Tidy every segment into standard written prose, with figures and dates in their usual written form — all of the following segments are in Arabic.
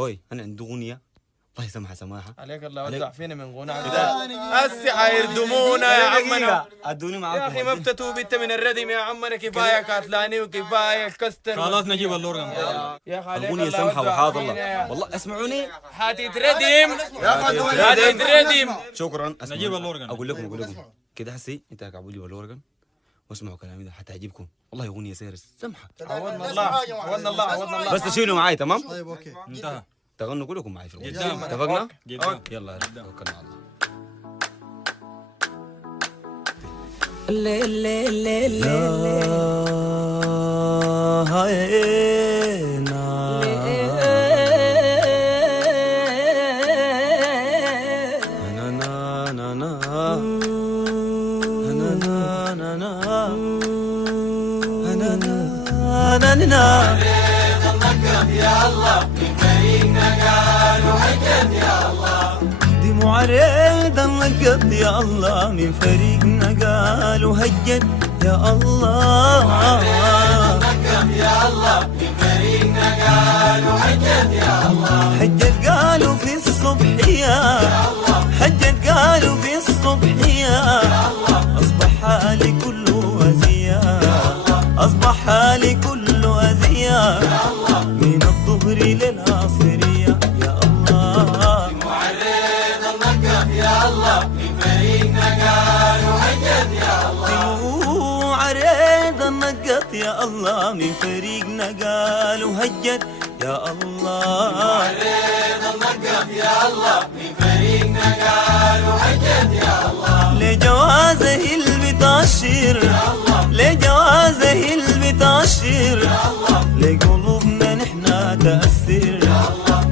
هوي انا عندي اغنيه الله يسامحها سماحه عليك الله ودع فينا من غنى هسه حيردمونا يا عمنا. ادوني معاكم يا اخي ما بتتوب انت من الردم يا عمنا، كفايه كاتلاني وكفايه كستر. خلاص نجيب اللورجن. يا اخي عليك اغنيه الله سمحه ودع وحاضر فينا. والله اسمعوني حتتردم حتتردم. شكرا نجيب اللورجن. اقول لكم كده حسي انت قاعدوا لي اللورجن واسمعوا كلامي ده حتعجبكم والله اغنيه سير سمحه. عودنا الله عودنا الله عودنا الله. بس تشيلوا معاي تمام؟ طيب اوكي انتهى. تغنوا كلكم معي في الاغنيه قدام. اتفقنا؟ قدام. يلا توكلنا على الله. دموع ريدا نقط يا الله من فريقنا قال وهجد يا الله. يا الله من فريقنا قال وهجد يا الله. هجد قالوا في الصبحية هجد قالوا في الصبحية أصبح حالي كله أذية أصبح حالي كله أذية من الظهر للعصرية يا الله. يا الله من فريقنا قال وهجد يا الله. دموع ريض النقط يا الله من فريقنا قال وهجد يا الله. دموع ريض النقط يا الله من فريقنا قال وهجد يا الله. لجوازه البتاشر لجوازه البتاشر لقلوبنا نحنا تأثر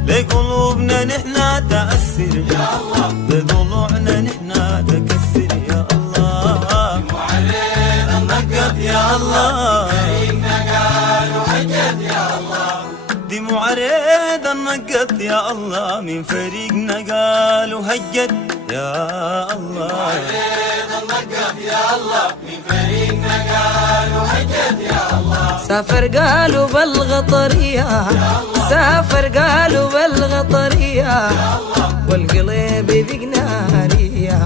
لقلوبنا نحنا تأثر بضلوعنا نحنا تكسر يا الله. معرض النقط يا الله فريقنا قال وهجد يا الله. دي معرض النقط يا الله من فريقنا قال وهجد يا الله. معرض النقط يا الله من فريقنا قال وهجد يا الله. سافر قالوا بالغطرية سافر قالوا بالغطرية والقلب بقنارية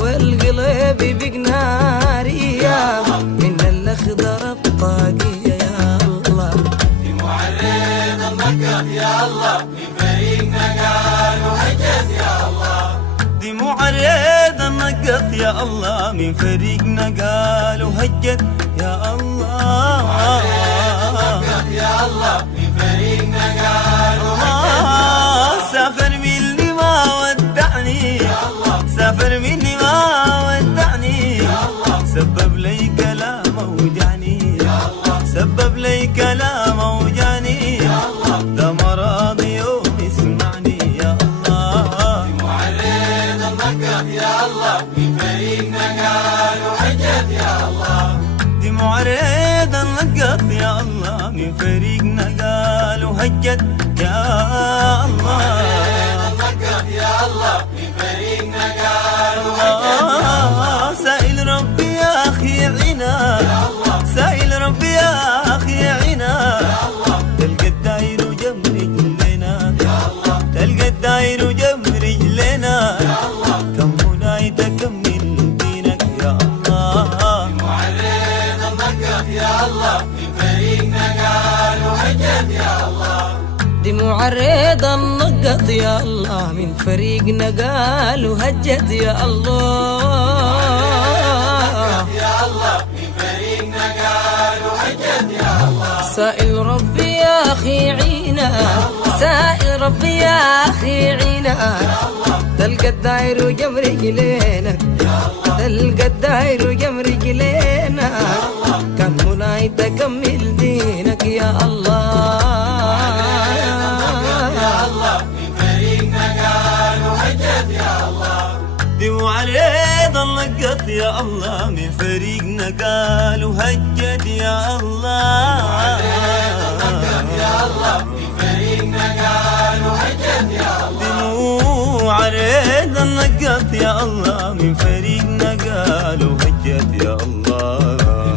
والقلب بقنارية من الأخضر الطاقية يا الله. معرض النقط يا الله من فريقنا قال وهجد يا الله. دي معرض النقط يا الله من فريقنا قال وهجد يا الله. يا الله من فريقنا قال سافر مني ما ودعني سافر مني ما ودعني سبب لي كلام وجعني سبب لي كلام وجعني ده مرض يوم يسمعني يا الله. معرض النقط يا الله من فريقنا قال وهجد يا الله. دي معرض النقط يا الله من فريقنا قال وهجد يا الله. يا الله من فريقنا قال وهجد. سائل ربي يا أخي عنا سائل ربي يا أخي عنا تلقى الداير وجم رجلنا تلقى الداير وجم رجلنا كم مناي تكمل دينك يا الله. معرض النقط يا الله من فريقنا قال وهجد يا الله. دي معرض النقط يا الله من فريقنا قال وهجد يا الله. يا الله من فريقنا قال وهجد يا الله. سائل ربي يا أخي عينا سائل ربي يا أخي عينا تلقى الداير وجم رجلينك تلقى الداير وجم رجلينك كان مناي تكمل دينك يا الله. يا الله من فريقنا قال وهجد يا الله. دي معرض النقط يا الله من فريقنا قال وهجد يا الله. يا الله من فريقنا قال وهجد يا الله. معرض النقط يا الله من فريقنا قال وهجد يا الله.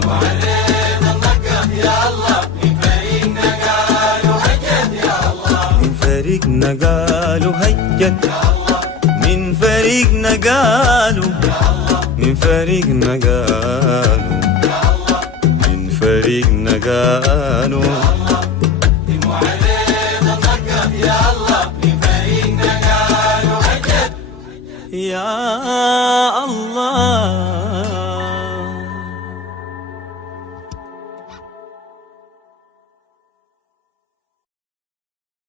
معرض النقط يا الله من فريقنا قال وهجد يا الله. فريقنا قالوا هجت من فريقنا قالوا من فريقنا قالوا من فريقنا قالوا معرض النقط يا الله من فريقنا قالوا هجت يا